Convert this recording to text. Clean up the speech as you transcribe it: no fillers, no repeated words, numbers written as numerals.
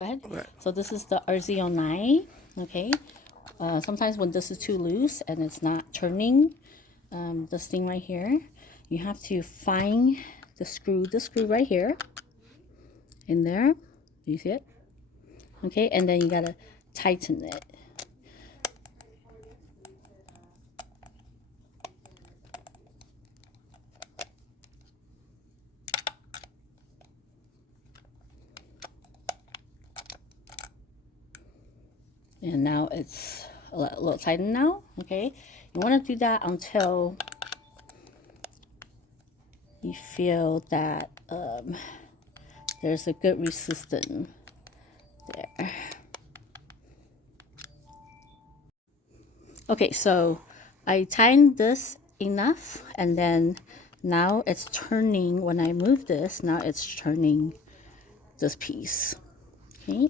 Go ahead. Right. So this is the RZ09. Okay. Sometimes when this is too loose and it's not turning, this thing right here, you have to find the screw right here, in there. You see it? Okay, and then you gotta tighten it. And now it's a little tightened now. Okay, you want to do that until you feel that there's a good resistance there. Okay, so I tightened this enough, and then now it's turning. When I move this, now it's turning this piece. Okay.